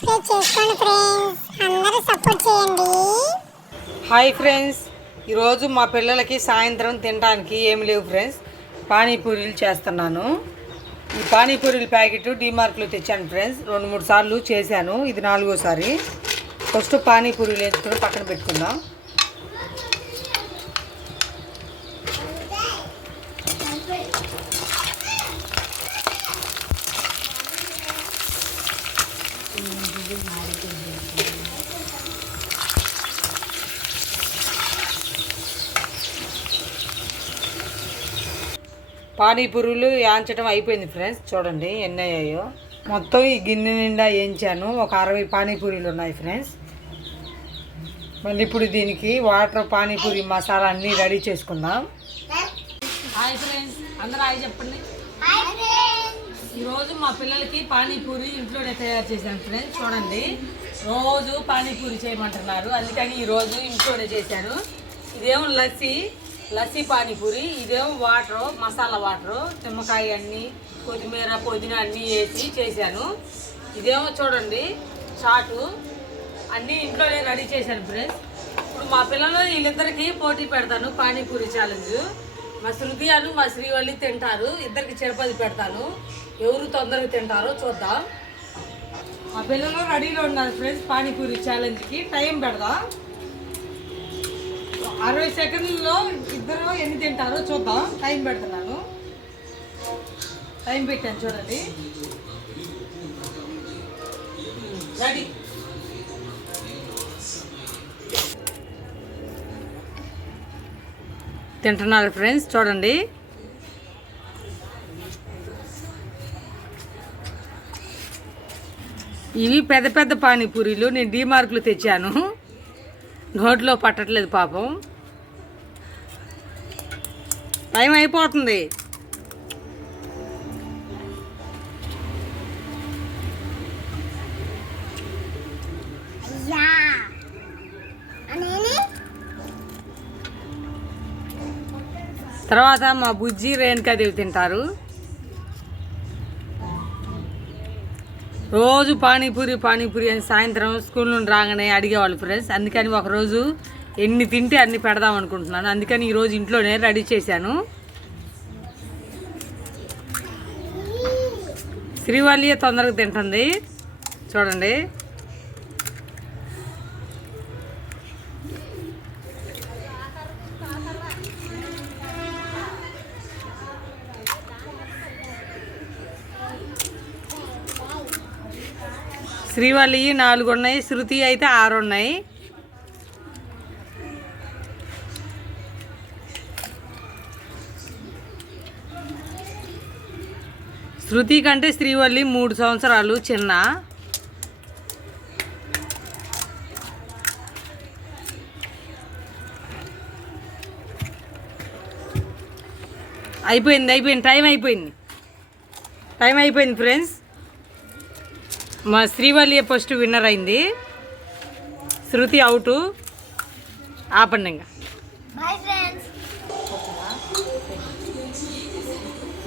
Subscribe చేసుకోండి friends, అందరూ support చేయండి. హాయ్ ఫ్రెండ్స్, ఈరోజు మా పిల్లలకి సాయంత్రం తినడానికి ఏమి లేవు ఫ్రెండ్స్. పానీపూరీలు చేస్తున్నాను. ఈ పానీపూరీల ప్యాకెట్ డీమార్క్లో తెచ్చాను ఫ్రెండ్స్. 2-3 సార్లు చేశాను, ఇది 4గోసారి. ఫస్ట్ పానీపూరీలు వేసుకుని పక్కన పెట్టుకుందాం. పానీపూరీలు వేయించడం అయిపోయింది ఫ్రెండ్స్. చూడండి ఎన్ని అయ్యాయో. మొత్తం ఈ గిన్నె నిండా వేయించాను. ఒక 60 పానీపూరీలు ఉన్నాయి ఫ్రెండ్స్. మళ్ళీ ఇప్పుడు దీనికి వాటర్ పానీపూరి మసాలా అన్నీ రెడీ చేసుకుందాం. హాయ్ ఫ్రెండ్స్, అందరూ హాయ్ చెప్పండి. ఈరోజు మా పిల్లలకి పానీపూరి ఇంట్లోనే తయారు చేశాను ఫ్రెండ్స్. చూడండి, రోజు పానీపూరి చేయమంటున్నారు, అందుకని ఈరోజు ఇంట్లోనే చేశాను. ఇదేమో లస్సీ పానీపూరి, ఇదేమో వాటరు, మసాలా వాటరు, నిమ్మకాయ అన్నీ, కొత్తిమీర పుదీనా అన్నీ వేసి చేశాను. ఇదేమో చూడండి చాటు, అన్నీ ఇంట్లోనే రెడీ చేశాను ఫ్రెండ్స్. ఇప్పుడు మా పిల్లలు వీళ్ళిద్దరికి పోటీ పెడతాను పానీపూరి ఛాలెంజ్. మా శృతి అను మా శ్రీవల్లి తింటారు, ఇద్దరికి చిరపది పెడతాను. ఎవరు తొందరగా తింటారో చూద్దాం. మా పిల్లలు రెడీలో ఉన్నారు ఫ్రెండ్స్. పానీపూరి ఛాలెంజ్కి టైం పెడదాం. 60 సెకండ్లలో ఇద్దరు ఎన్ని తింటారో చూద్దాం. టైం పెడుతున్నాను, టైం పెట్టాను చూడండి. రెడీ. తింటున్నారు ఫ్రెండ్స్, చూడండి. ఇవి పెద్ద పెద్ద పానీపూరీలు నేను డీమార్క్లో తెచ్చాను. నోట్లో పట్టట్లేదు పాపం. టైం అయిపోతుంది. తర్వాత మా బుజ్జి రేణుకాదేవి తింటారు. రోజు పానీపూరి అని సాయంత్రం స్కూల్ నుండి రాగానే అడిగేవాళ్ళు ఫ్రెండ్స్. అందుకని ఒకరోజు ఎన్ని తింటే అన్ని పెడదాం అనుకుంటున్నాను. అందుకని ఈరోజు ఇంట్లోనే రెడీ చేశాను. శ్రీవల్లియే తొందరగా తింటుంది చూడండి. శ్రీవల్లి 4 ఉన్నాయి, శృతి అయితే 6 ఉన్నాయి. శృతి కంటే శ్రీవల్లి 3 సంవత్సరాలు చిన్న. అయిపోయింది టైం అయిపోయింది ఫ్రెండ్స్. మా శ్రీవల్లి ఫస్ట్ విన్నర్ అయింది, శృతి అవుటు. ఆపండి ఇంకా.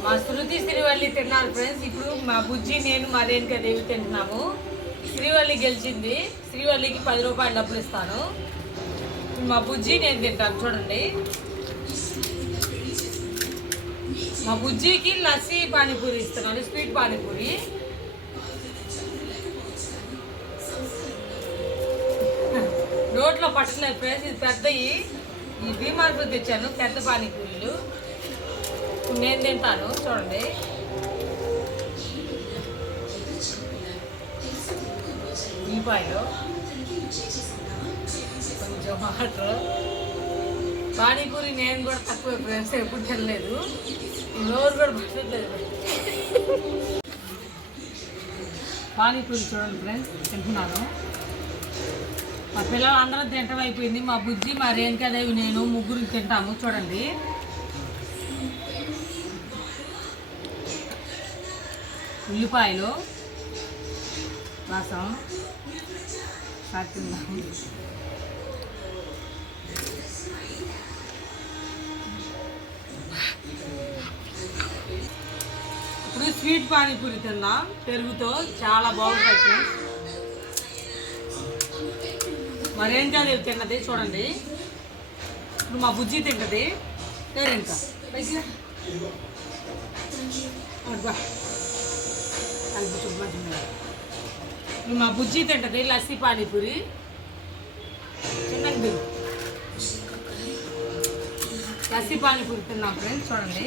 మా శృతి శ్రీవల్లి తిన్నారు ఫ్రెండ్స్. ఇప్పుడు మా బుజ్జి నేను మా రేణుకాదేవి తింటున్నాము. శ్రీవల్లి గెలిచింది. శ్రీవల్లికి 10 రూపాయలు డబ్బులు ఇస్తాను. మా బుజ్జి నేను తింటాను చూడండి. మా బుజ్జికి లస్సీ పానీపూరి ఇస్తున్నాను, స్వీట్ పానీపూరి. రోడ్లో పట్టలేదు ఫ్రెండ్స్. ఇది పెద్దవి, ఈ డీమార్క్లో తెచ్చాను పెద్ద పానీపూరీలు. నేను తింటాను చూడండి. ఉల్లిపాయలు, కొంచెం వాటర్. పానీపూరి నేను కూడా తక్కువ ఫ్రెండ్స్, ఎప్పుడు తినలేదు. నోరు కూడా పట్టట్లేదు. పానీపూరి చూడండి ఫ్రెండ్స్, తింటున్నాను. మా పిల్లలు అందరం తింటం అయిపోయింది. మా బుజ్జి మా రేణుకాదేవి నేను ముగ్గురు తింటాము చూడండి. ఉల్లిపాయలు, రసం కాచుకుందాము. ఇప్పుడు స్వీట్ పానీపూరి తిందాం పెరుగుతో, చాలా బాగుంటుంది. రేణుకాదేవి తిన్నది చూడండి. ఇప్పుడు మా బుజ్జి తింటది. ఇంకా ఇప్పుడు మా బుజ్జి తింటది లస్సీ పానీపూరి. చిన్నది లస్సీ పానీపూరి తిన్నాం ఫ్రెండ్స్ చూడండి.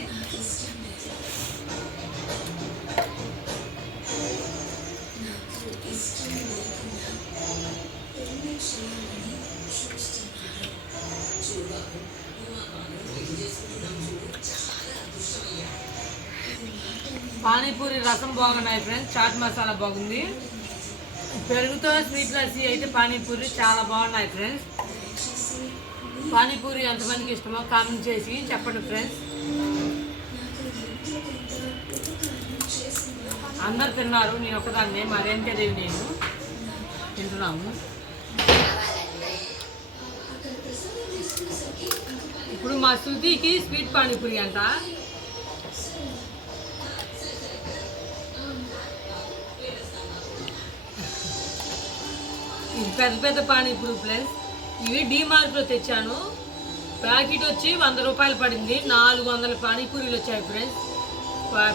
పానీపూరి రసం బాగున్నాయి ఫ్రెండ్స్. చాట్ మసాలా బాగుంది. పెరుగుతో స్వీట్ లస్సీ అయితే పానీపూరి చాలా బాగున్నాయి ఫ్రెండ్స్. పానీపూరి ఎంతమందికి ఇష్టమో కామెంట్ చేసి చెప్పండి ఫ్రెండ్స్. అందరు తిన్నారు, నేను ఒకదాన్ని మా రేణుకాదేవి నేను తింటున్నాము. ఇప్పుడు మా శృతికి స్వీట్ పానీపూరి అంట. ఇది పెద్ద పెద్ద పానీపూరి ప్లస్ ఇవి డీమార్ట్లో తెచ్చాను. ప్యాకెట్ వచ్చి 100 రూపాయలు పడింది. 400 పానీపూరీలు వచ్చాయి ఫ్రెండ్స్.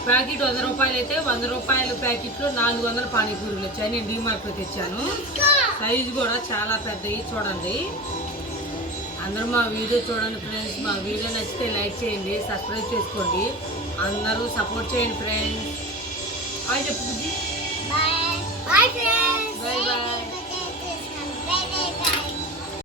ప్యాకెట్ 100 రూపాయలు అయితే 100 రూపాయల ప్యాకెట్లో 400 పానీపూరీలు వచ్చాయి. నేను డీమార్ట్లో తెచ్చాను. సైజు కూడా చాలా పెద్దవి చూడండి. అందరూ మా వీడియో చూడండి ఫ్రెండ్స్. మా వీడియో నచ్చితే లైక్ చేయండి, సబ్స్క్రైబ్ చేసుకోండి. అందరూ సపోర్ట్ చేయండి ఫ్రెండ్స్. బాయ్ చెప్పు. Bye bye friends. Bye bye.